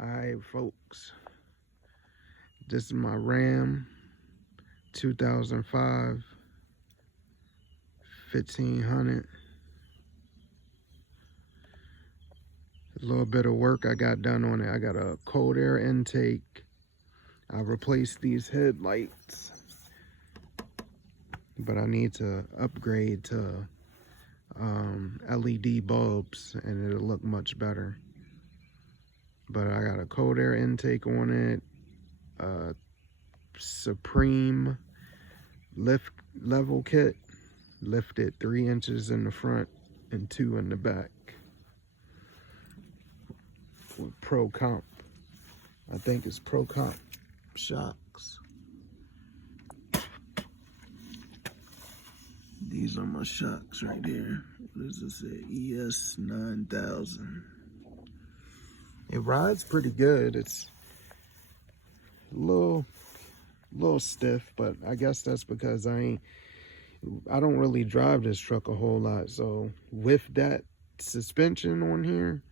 Alright, folks, this is my Ram 2005 1500. A little bit of work I got done on it. I got a cold air intake. I replaced these headlights, but I need to upgrade to LED bulbs and it'll look much better. But I got a cold air intake on it, Supreme lift level kit, lifted 3 inches in the front and 2 in the back with Pro Comp. I think it's Pro Comp shocks. These are my shocks right here. What does it say? ES 9000. It rides pretty good. It's a little stiff, but I guess that's because I don't really drive this truck a whole lot. So with that suspension on here,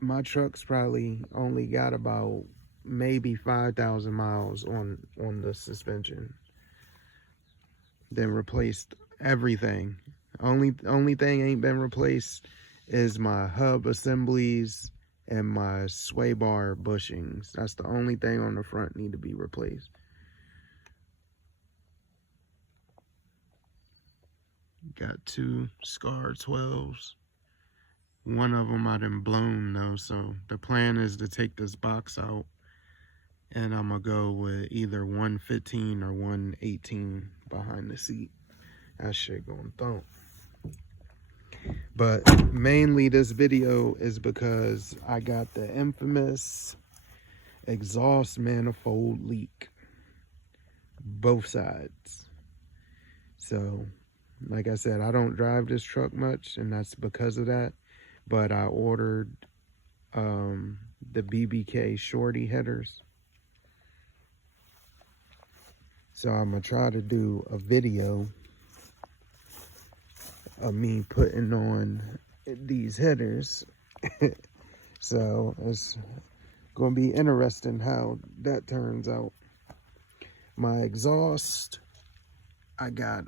my truck's probably only got about maybe 5,000 miles on the suspension. Then replaced everything. Only thing ain't been replaced is my hub assemblies and my sway bar bushings. That's the only thing on the front need to be replaced. Got 2 Scar 12s. One of them I done blown though, so the plan is to take this box out and I'm gonna go with either 115 or 118 behind the seat. That shit gonna thump. But mainly this video is because I got the infamous exhaust manifold leak, both sides. So like I said, I don't drive this truck much and that's because of that. But I ordered the BBK shorty headers. So I'm gonna try to do a video of me putting on these headers. So it's gonna be interesting how that turns out. My exhaust, I got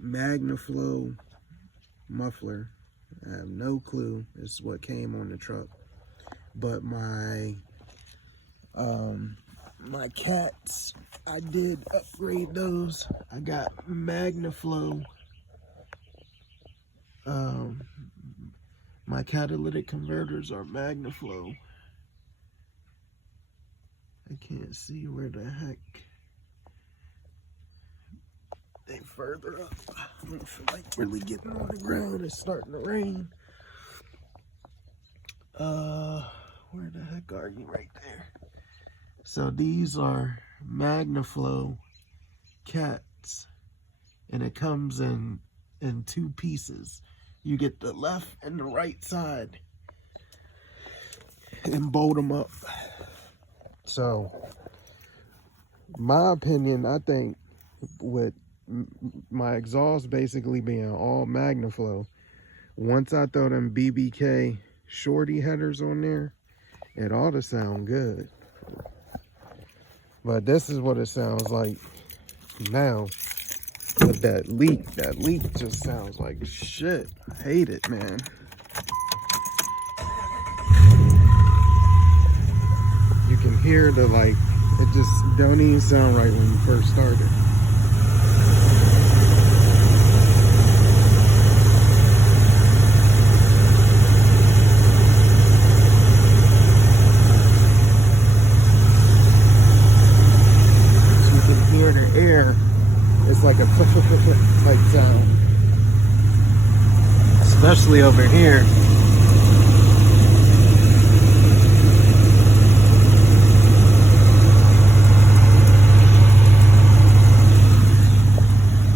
MagnaFlow muffler. I have no clue. It's what came on the truck. But my my cats, I did upgrade those. I got MagnaFlow. My catalytic converters are MagnaFlow. I can't see where the heck they further up. I don't feel like really getting on the ground. It's starting to rain. Where the heck are you? Right there. So these are MagnaFlow cats, and it comes in 2 pieces. You get the left and the right side and bolt them up. So my opinion, I think with my exhaust basically being all MagnaFlow, once I throw them BBK shorty headers on there, it ought to sound good. But this is what it sounds like now with that leak. That leak just sounds like shit. I hate it, man. You can hear the it just don't even sound right when you first started. Air, it's like a click type sound, especially over here.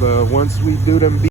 But once we do them